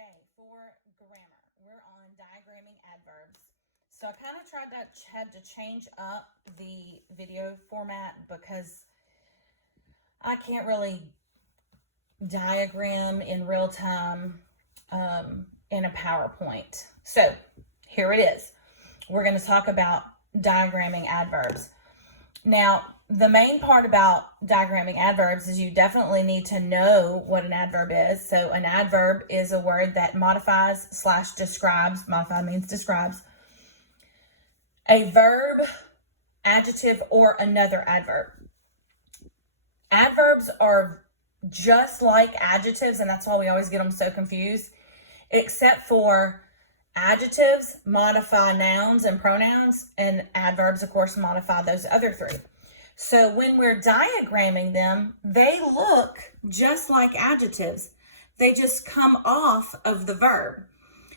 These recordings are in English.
today for grammar, we're on diagramming adverbs. So I kind of had to change up the video format because I can't really diagram in real time in a PowerPoint. So here it is. We're going to talk about diagramming adverbs. Now, the main part about diagramming adverbs is you definitely need to know what an adverb is. So an adverb is a word that modifies / describes, modify means describes, a verb, adjective, or another adverb. Adverbs are just like adjectives, and that's why we always get them so confused, except for adjectives modify nouns and pronouns, and adverbs, of course, modify those other three. So when we're diagramming them, they look just like adjectives. They just come off of the verb.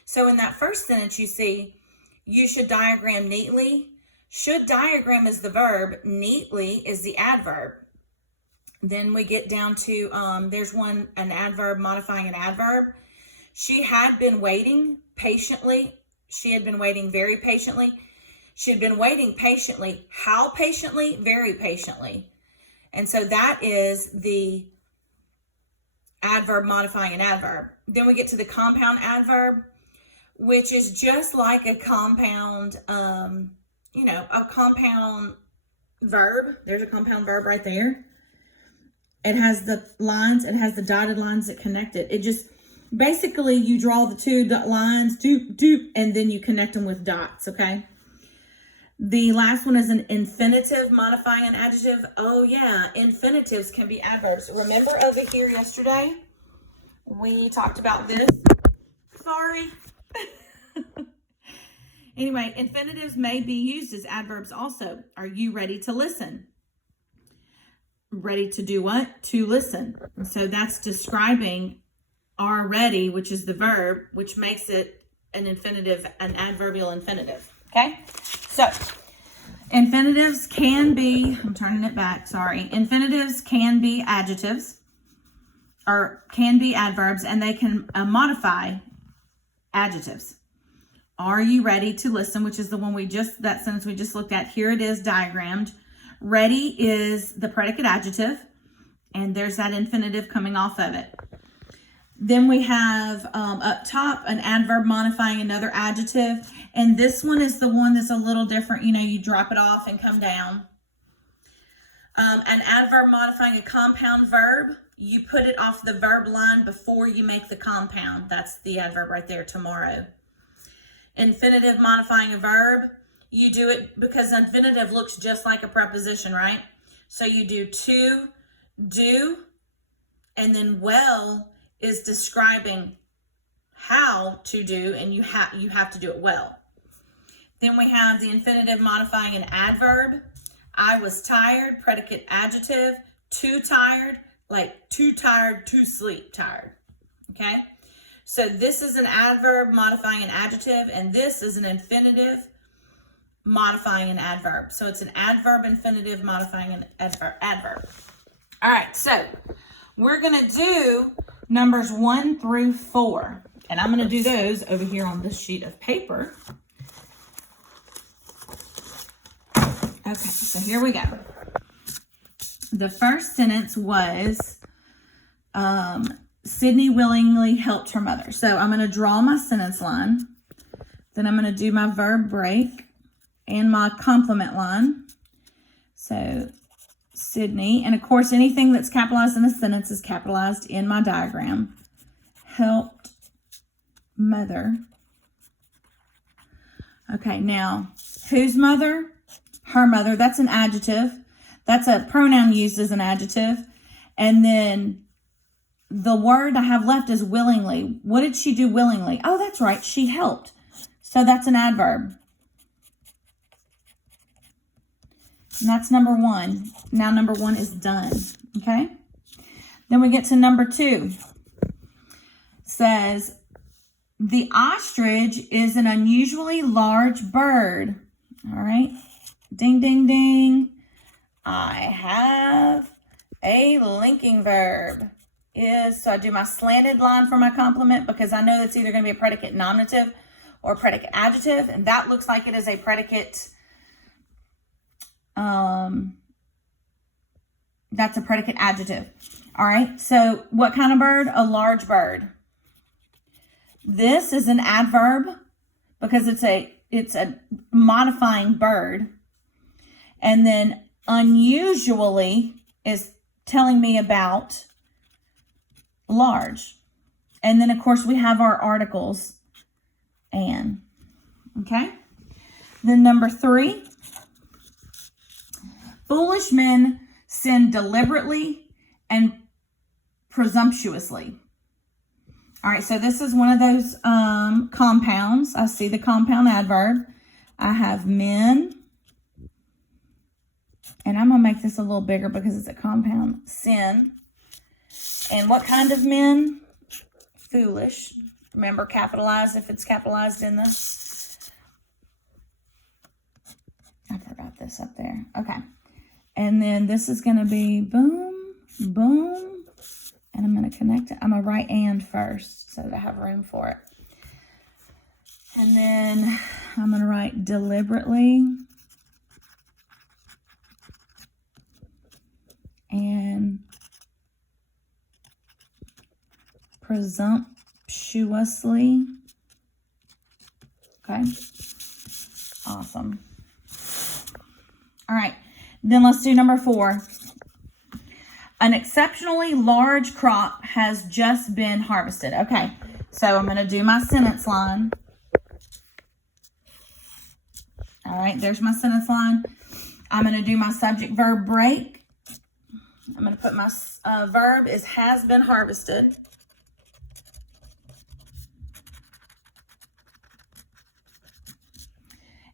So in that first sentence, you see, you should diagram neatly. Should diagram is the verb, neatly is the adverb. Then we get down to, there's an adverb modifying an adverb. She had been waiting patiently. She had been waiting very patiently. She had been waiting patiently. How patiently? Very patiently. And so that is the adverb modifying an adverb. Then we get to the compound adverb, which is just like a compound, a compound verb. There's a compound verb right there. It has the lines, it has the dotted lines that connect it. It just, basically you draw the two lines, and then you connect them with dots, okay? The last one is an infinitive modifying an adjective. Oh yeah, infinitives can be adverbs. Remember over here yesterday, we talked about this. Sorry. Anyway, infinitives may be used as adverbs also. Are you ready to listen? Ready to do what? To listen. And so that's describing are ready, which is the verb, which makes it an infinitive, an adverbial infinitive. Okay? So, infinitives can be, I'm turning it back, sorry. Infinitives can be adjectives or can be adverbs, and they can modify adjectives. Are you ready to listen, which is the one that sentence we just looked at. Here it is diagrammed. Ready is the predicate adjective, and there's that infinitive coming off of it. Then we have up top an adverb modifying another adjective, and this one is the one that's a little different. You drop it off and come down. An adverb modifying a compound verb, you put it off the verb line before you make the compound. That's the adverb right there, tomorrow. Infinitive modifying a verb, you do it because infinitive looks just like a preposition, right? So you do to, do, and then well is describing how to do, and you have to do it well. Then we have the infinitive modifying an adverb. I was tired, predicate adjective. Too tired, like too tired to sleep, tired. Okay? So this is an adverb modifying an adjective, and this is an infinitive modifying an adverb. So it's an adverb infinitive modifying an adverb. All right, so we're going to do numbers 1 through 4, and I'm going to do those over here on this sheet of paper. Okay, so here we go. The first sentence was, Sydney willingly helped her mother. So I'm going to draw my sentence line. Then I'm going to do my verb break and my complement line. So Sydney, and of course anything that's capitalized in a sentence is capitalized in my diagram. Helped mother. Okay, now whose mother? Her mother. That's an adjective. That's a pronoun used as an adjective. And then the word I have left is willingly. What did she do willingly? Oh, that's right. She helped. So that's an adverb. And that's number 1. Now number 1 is done. Okay? Then we get to number 2. It says, the ostrich is an unusually large bird. All right? Ding, ding, ding. I have a linking verb. is, so I do my slanted line for my complement because I know that's either going to be a predicate nominative or a predicate adjective, and that looks like it is a predicate, that's a predicate adjective. All right, so what kind of bird? A large bird. This is an adverb because it's a modifying bird. And then unusually is telling me about large. And then, of course, we have our articles, and. Okay? Then number 3, foolish men sin deliberately and presumptuously. All right, so this is one of those compounds. I see the compound adverb. I have men. And I'm going to make this a little bigger because it's a compound. Sin. And what kind of men? Foolish. Remember, capitalized if it's capitalized in the... I forgot this up there. Okay. And then this is going to be boom, boom. And I'm going to connect it. I'm going to write and first so that I have room for it. And then I'm going to write deliberately. And presumptuously. Okay. Awesome. All right. Then let's do number 4. An exceptionally large crop has just been harvested. Okay. So I'm going to do my sentence line. All right. There's my sentence line. I'm going to do my subject verb break. I'm going to put my verb is has been harvested.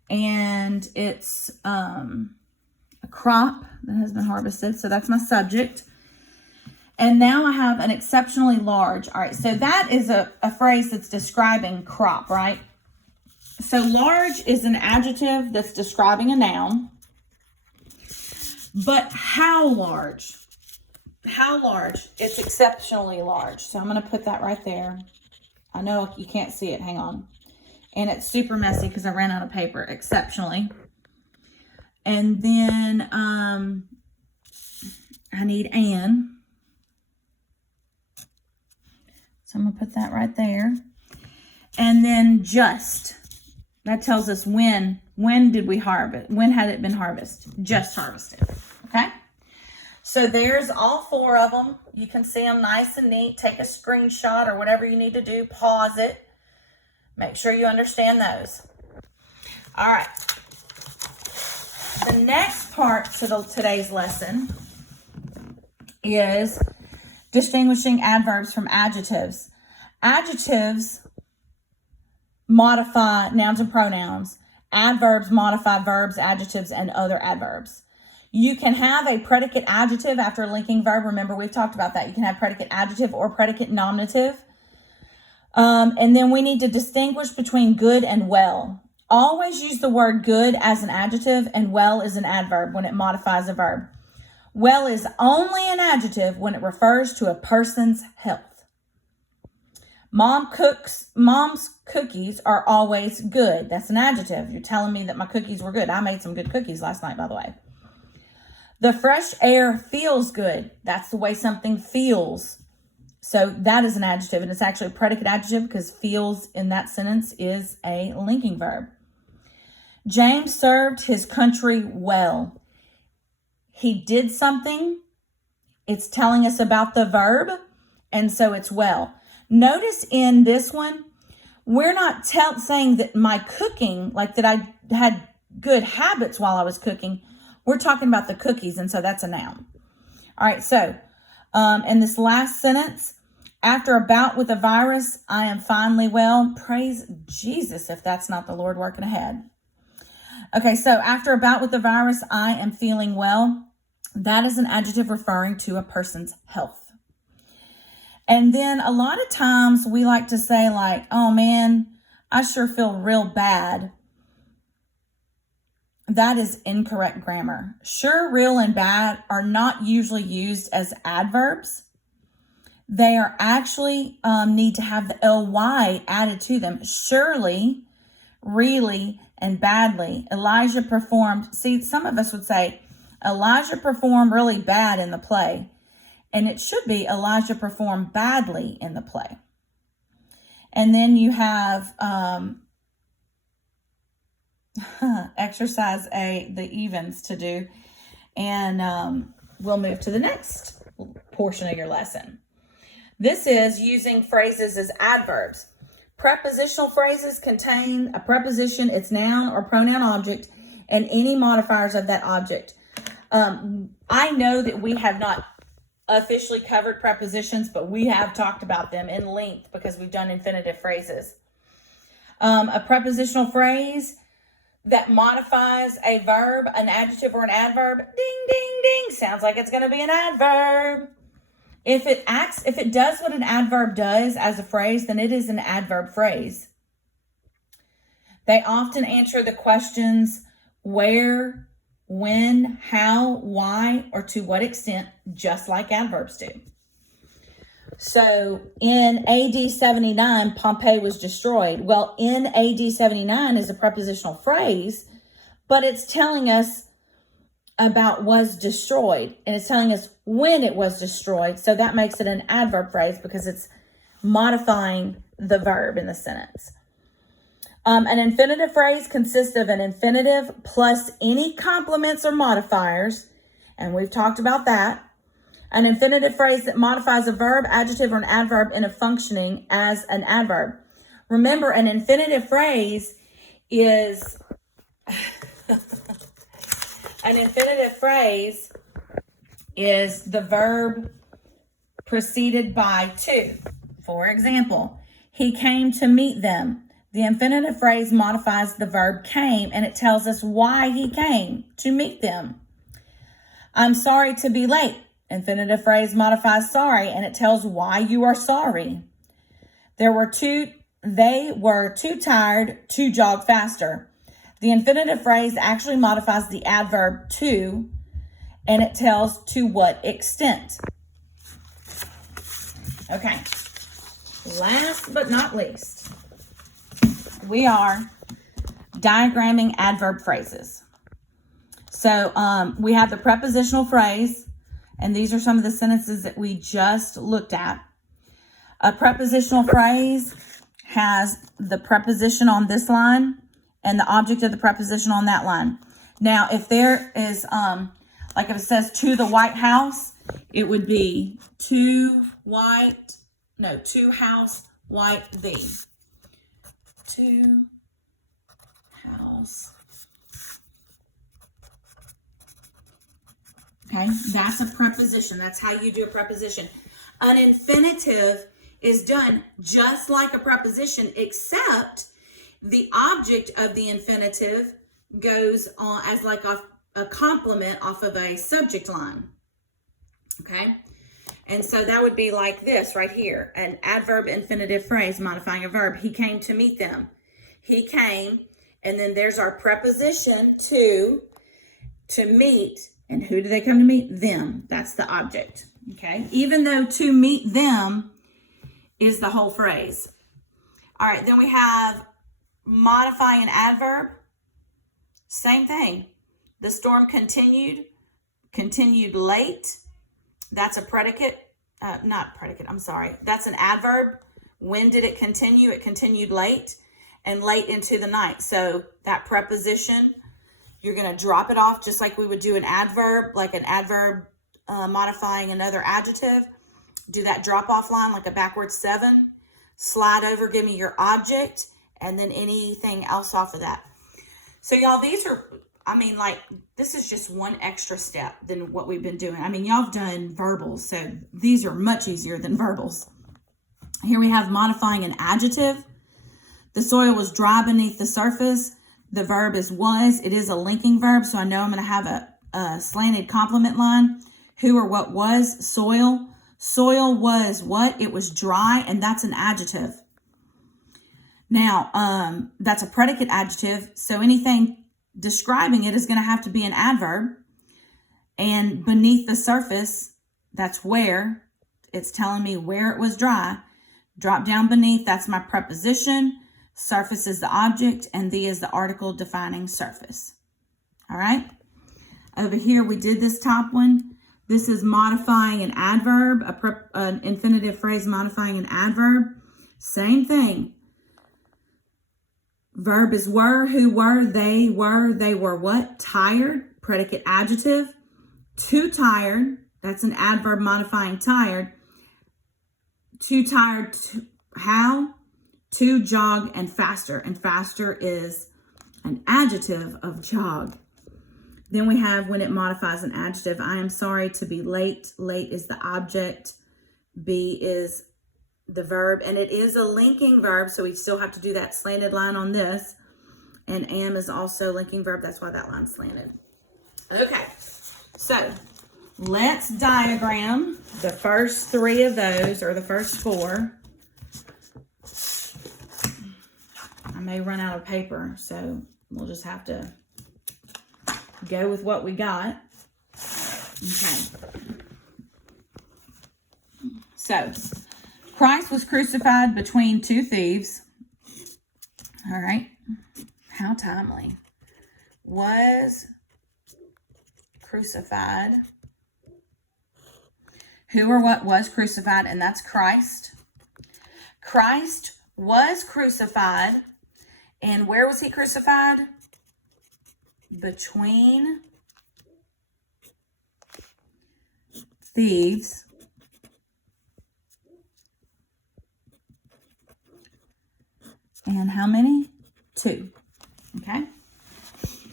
And it's a crop that has been harvested. So that's my subject. And now I have an exceptionally large. All right, so that is a phrase that's describing crop, right? So large is an adjective that's describing a noun. But how large? How large? It's exceptionally large. So I'm going to put that right there. I know you can't see it. Hang on. And it's super messy because I ran out of paper. Exceptionally. And then I need an. So I'm going to put that right there. And then just. That tells us when. When did we harvest? When had it been harvested? Just harvested. Okay? So there's all 4 of them. You can see them nice and neat. Take a screenshot or whatever you need to do. Pause it. Make sure you understand those. All right. The next part to today's lesson is distinguishing adverbs from adjectives. Adjectives modify nouns and pronouns. Adverbs modify verbs, adjectives, and other adverbs. You can have a predicate adjective after a linking verb. Remember, we've talked about that. You can have predicate adjective or predicate nominative. And then we need to distinguish between good and well. Always use the word good as an adjective and well is an adverb when it modifies a verb. Well is only an adjective when it refers to a person's health. Mom's cookies are always good. That's an adjective. You're telling me that my cookies were good. I made some good cookies last night, by the way. The fresh air feels good. That's the way something feels. So that is an adjective, and it's actually a predicate adjective because feels in that sentence is a linking verb. James served his country well. He did something. It's telling us about the verb, and so it's well. Notice in this one, we're not saying that my cooking, like that I had good habits while I was cooking. We're talking about the cookies, and so that's a noun. All right, so in this last sentence, after a bout with a virus, I am finally well. Praise Jesus if that's not the Lord working ahead. Okay, so after a bout with the virus, I am feeling well. That is an adjective referring to a person's health. And then a lot of times we like to say like, oh man, I sure feel real bad. That is incorrect grammar. Sure, real, and bad are not usually used as adverbs. they are actually need to have the ly added to them. Surely, really, and badly. Elijah performed. See, some of us would say, Elijah performed really bad in the play. And it should be Elijah performed badly in the play. And then you have exercise A, the evens to do. And we'll move to the next portion of your lesson. This is using phrases as adverbs. Prepositional phrases contain a preposition, its noun or pronoun object, and any modifiers of that object. I know that we have not officially covered prepositions, but we have talked about them in length because we've done infinitive phrases. A prepositional phrase that modifies a verb, an adjective, or an adverb, ding, ding, ding, sounds like it's going to be an adverb. If it does what an adverb does as a phrase, then it is an adverb phrase. They often answer the questions where, when, how, why, or to what extent, just like adverbs do. So in AD 79, Pompeii was destroyed. Well, in AD 79 is a prepositional phrase, but it's telling us about was destroyed, and it's telling us when it was destroyed. So that makes it an adverb phrase because it's modifying the verb in the sentence. An infinitive phrase consists of an infinitive plus any complements or modifiers, and we've talked about that. An infinitive phrase that modifies a verb, adjective, or an adverb in a functioning as an adverb. Remember, an infinitive phrase is an infinitive phrase is the verb preceded by to. For example, he came to meet them. The infinitive phrase modifies the verb came, and it tells us why he came to meet them. I'm sorry to be late. Infinitive phrase modifies sorry, and it tells why you are sorry. They were too tired to jog faster. The infinitive phrase actually modifies the adverb to, and it tells to what extent. Okay, last but not least, we are diagramming adverb phrases. So we have the prepositional phrase, and these are some of the sentences that we just looked at. A prepositional phrase has the preposition on this line and the object of the preposition on that line. Now, if there is, like if it says to the White House, it would be to house white thee. To house. Okay, that's a preposition. That's how you do a preposition. An infinitive is done just like a preposition, except the object of the infinitive goes on as like a complement off of a subject line. Okay, and so that would be like this right here, an adverb infinitive phrase modifying a verb. He came to meet them. He came, and then there's our preposition to meet. And who do they come to meet? Them. That's the object. Okay. Even though to meet them is the whole phrase. All right. Then we have modifying an adverb. Same thing. The storm continued late. That's a predicate. That's an adverb. When did it continue? It continued late and late into the night. So that preposition, you're going to drop it off just like we would do an adverb, like an adverb modifying another adjective. Do that drop off line like a backwards 7. Slide over, give me your object, and then anything else off of that. So y'all, these are, this is just one extra step than what we've been doing. Y'all have done verbals, so these are much easier than verbals. Here we have modifying an adjective. The soil was dry beneath the surface. The verb is was. It is a linking verb, so I know I'm going to have a slanted complement line. Who or what was? Soil. Soil was what? It was dry, and that's an adjective. Now, that's a predicate adjective, so anything describing it is going to have to be an adverb. And beneath the surface, that's where. It's telling me where it was dry. Drop down beneath, that's my preposition. Surface is the object, and the is the article defining surface. All right. Over here, we did this top one. This is modifying an adverb, an infinitive phrase modifying an adverb. Same thing. Verb is were, who were, they were what? Tired, predicate adjective. Too tired, that's an adverb modifying tired. Too tired, how? To jog, and faster is an adjective of jog. Then we have when it modifies an adjective. I am sorry to be late. Late is the object. Be is the verb, and it is a linking verb, so we still have to do that slanted line on this. And am is also a linking verb. That's why that line's slanted. Okay, so let's diagram the first three of those, or the first four. I may run out of paper, so we'll just have to go with what we got. Okay. So, Christ was crucified between two thieves. All right. How timely. Was crucified. Who or what was crucified? And that's Christ. Christ was crucified. And where was he crucified? Between thieves. And how many? Two. Okay.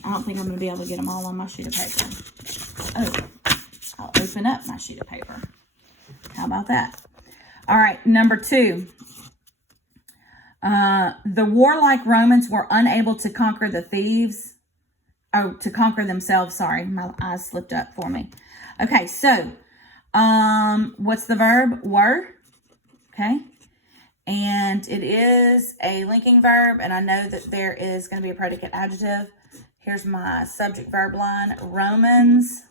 I don't think I'm going to be able to get them all on my sheet of paper. Oh, I'll open up my sheet of paper. How about that? All right, number 2. The warlike Romans were unable to conquer the thieves. Oh, to conquer themselves. Sorry, my eyes slipped up for me. Okay, so what's the verb? Were. Okay. And it is a linking verb, and I know that there is going to be a predicate adjective. Here's my subject verb line. Romans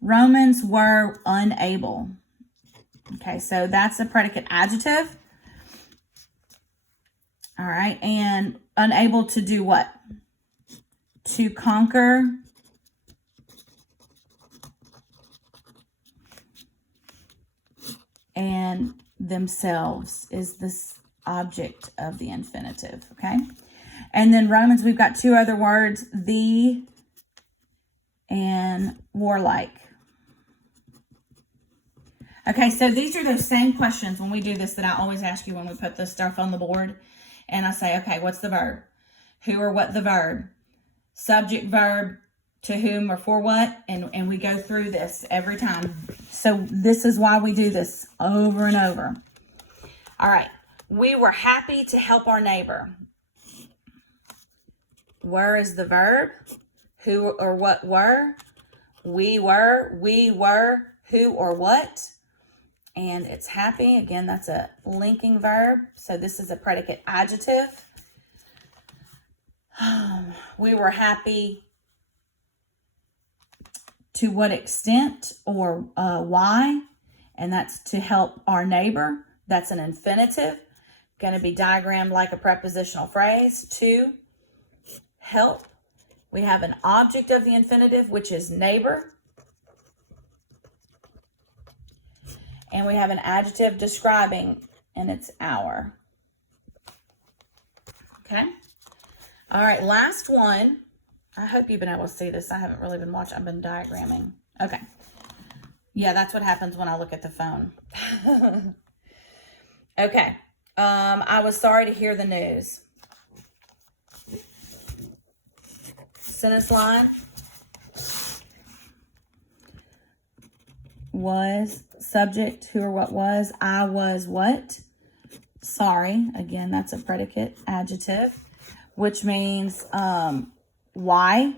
were unable. Okay, so that's a predicate adjective. All right, and unable to do what? To conquer. And themselves is this object of the infinitive, okay? And then Romans, we've got 2 other words, the and warlike. Okay, so these are those same questions when we do this that I always ask you when we put this stuff on the board. And I say, okay, what's the verb? Who or what the verb? Subject, verb, to whom or for what? And we go through this every time. So this is why we do this over and over. All right. We were happy to help our neighbor. Were is the verb. Who or what were? We were, who or what? And it's happy. Again, that's a linking verb. So this is a predicate adjective. We were happy. To what extent or why? And that's to help our neighbor. That's an infinitive. Going to be diagrammed like a prepositional phrase. To help. We have an object of the infinitive, which is neighbor. And we have an adjective describing, and it's our. Okay. All right, last one. I hope you've been able to see this. I haven't really been watching. I've been diagramming. Okay. Yeah, that's what happens when I look at the phone. Okay. I was sorry to hear the news. Sentence line. Was, subject, who or what was. I was what? Sorry. Again, that's a predicate adjective, which means why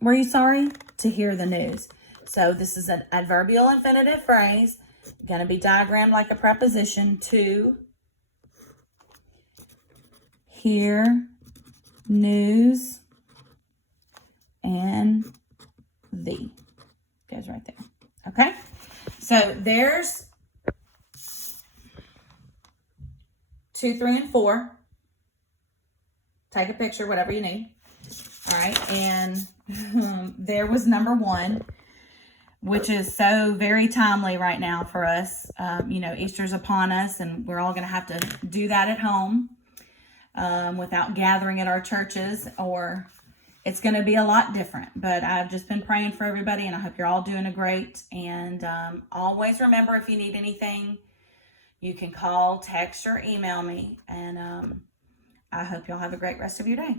were you sorry? To hear the news. So this is an adverbial infinitive phrase. Going to be diagrammed like a preposition. To hear news, and the goes right there. Okay. So there's 2, 3, and 4. Take a picture, whatever you need. All right, and there was number 1, which is so very timely right now for us. You know, Easter's upon us, and we're all going to have to do that at home without gathering at our churches, or it's going to be a lot different. But I've just been praying for everybody, and I hope you're all doing great. And always remember, if you need anything, you can call, text, or email me. And I hope y'all have a great rest of your day.